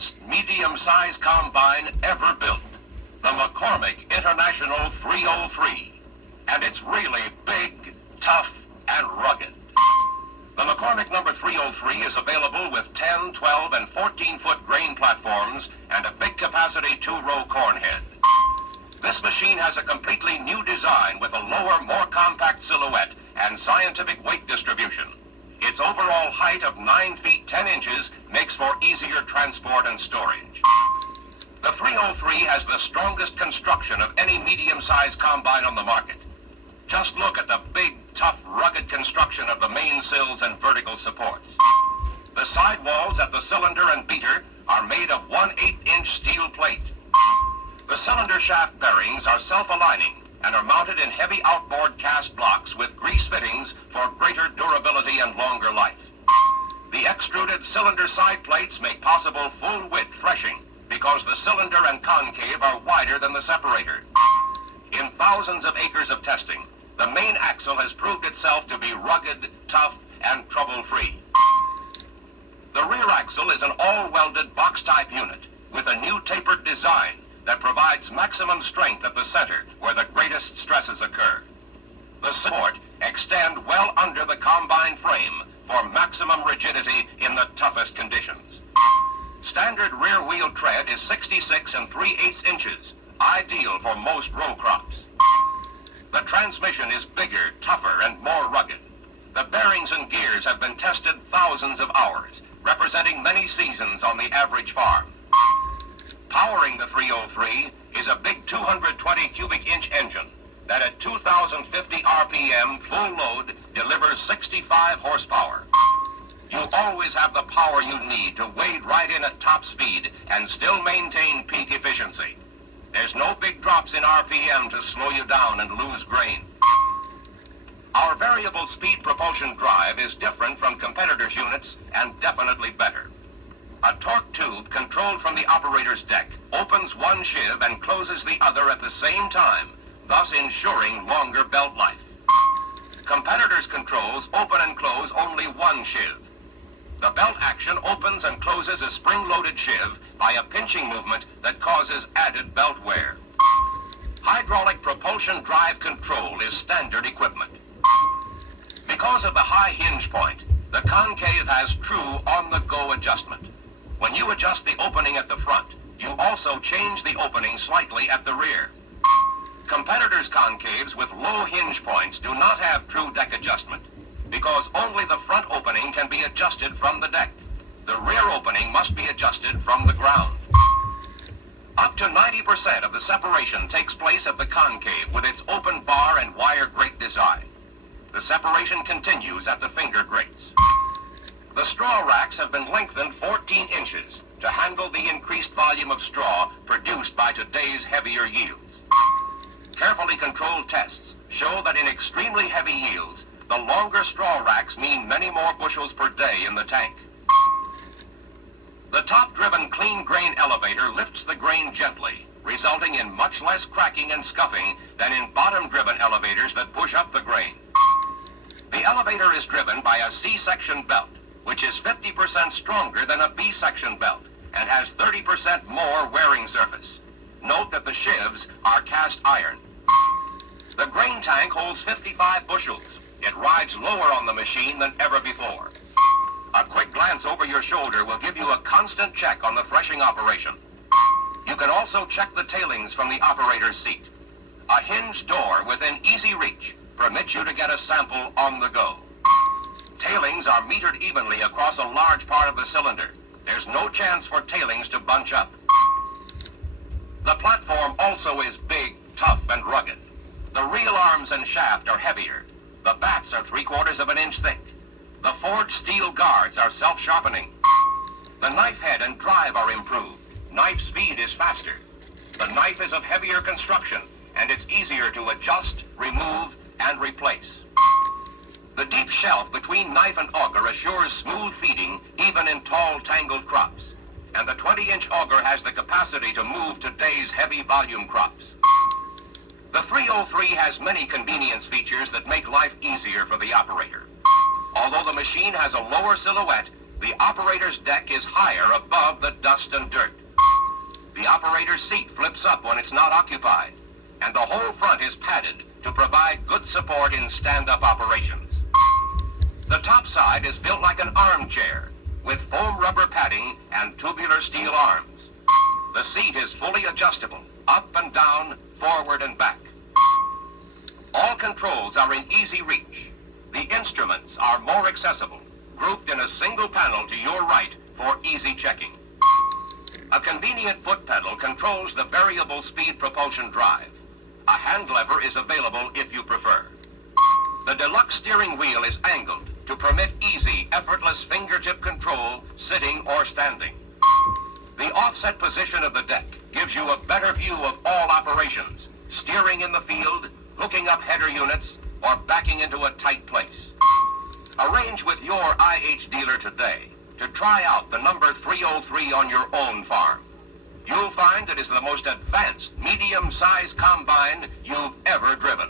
advanced medium-sized combine ever built, the McCormick International 303. And it's really big, tough, and rugged. The McCormick number 303 is available with 10, 12, and 14-foot grain platforms and a big capacity 2-row corn head. This machine has a completely new design with a lower, more compact silhouette and scientific weight distribution. Its overall height of 9 feet 10 inches makes for easier transport and storage. The 303 has the strongest construction of any medium-sized combine on the market. Just look at the big, tough, rugged construction of the main sills and vertical supports. The sidewalls at the cylinder and beater are made of 1/8-inch steel plate. The cylinder shaft bearings are self-aligning and are mounted in heavy outboard cast blocks with grease fittings for greater durability and longer life. The extruded cylinder side plates make possible full-width threshing because the cylinder and concave are wider than the separator. In thousands of acres of testing, the main axle has proved itself to be rugged, tough, and trouble-free. The rear axle is an all-welded box-type unit with a new tapered design that provides maximum strength at the center where the greatest stresses occur. The support extend well under the combine frame for maximum rigidity in the toughest conditions. Standard rear wheel tread is 66 3/8 inches, ideal for most row crops. The transmission is bigger, tougher, and more rugged. The bearings and gears have been tested thousands of hours, representing many seasons on the average farm. Powering the 303 is a big 220 cubic inch engine that at 2,050 RPM full load delivers 65 horsepower. You always have the power you need to wade right in at top speed and still maintain peak efficiency. There's no big drops in RPM to slow you down and lose grain. Our variable speed propulsion drive is different from competitors' units and definitely better. A torque tube controlled from the operator's deck opens one sheave and closes the other at the same time, thus ensuring longer belt life. Competitors' controls open and close only one sheave. The belt action opens and closes a spring-loaded sheave by a pinching movement that causes added belt wear. Hydraulic propulsion drive control is standard equipment. Because of the high hinge point, the concave has true on-the-go adjustment. When you adjust the opening at the front, you also change the opening slightly at the rear. Competitors' concaves with low hinge points do not have true deck adjustment because only the front opening can be adjusted from the deck. The rear opening must be adjusted from the ground. Up to 90% of the separation takes place at the concave with its open bar and wire grate design. The separation continues at the finger grates. The straw racks have been lengthened 14 inches to handle the increased volume of straw produced by today's heavier yields. Carefully controlled tests show that in extremely heavy yields, the longer straw racks mean many more bushels per day in the tank. The top-driven clean grain elevator lifts the grain gently, resulting in much less cracking and scuffing than in bottom-driven elevators that push up the grain. The elevator is driven by a C-section belt, which is 50% stronger than a B-section belt and has 30% more wearing surface. Note that the sheaves are cast iron. The grain tank holds 55 bushels. It rides lower on the machine than ever before. A quick glance over your shoulder will give you a constant check on the threshing operation. You can also check the tailings from the operator's seat. A hinged door within easy reach permits you to get a sample on the go. Tailings are metered evenly across a large part of the cylinder. There's no chance for tailings to bunch up. The platform also is big, tough, and rugged. The reel arms and shaft are heavier. The bats are 3/4 of an inch thick. The forged steel guards are self-sharpening. The knife head and drive are improved. Knife speed is faster. The knife is of heavier construction, and it's easier to adjust, remove, and replace. The deep shelf between knife and auger assures smooth feeding even in tall, tangled crops. And the 20-inch auger has the capacity to move today's heavy volume crops. The 303 has many convenience features that make life easier for the operator. Although the machine has a lower silhouette, The operator's deck is higher above the dust and dirt. The operator's seat flips up when it's not occupied, and the whole front is padded to provide good support in stand-up operations. The top side is built like an armchair, with foam rubber padding and tubular steel arms. The seat is fully adjustable, up and down, forward and back. All controls are in easy reach. The instruments are more accessible, grouped in a single panel to your right for easy checking. A convenient foot pedal controls the variable speed propulsion drive. A hand lever is available if you prefer. The deluxe steering wheel is angled to permit easy, effortless fingertip control sitting or standing. The offset position of the deck gives you a better view of all operations, steering in the field, hooking up header units, or backing into a tight place. Arrange with your IH dealer today to try out the number 303 on your own farm. You'll find it is the most advanced medium-sized combine you've ever driven.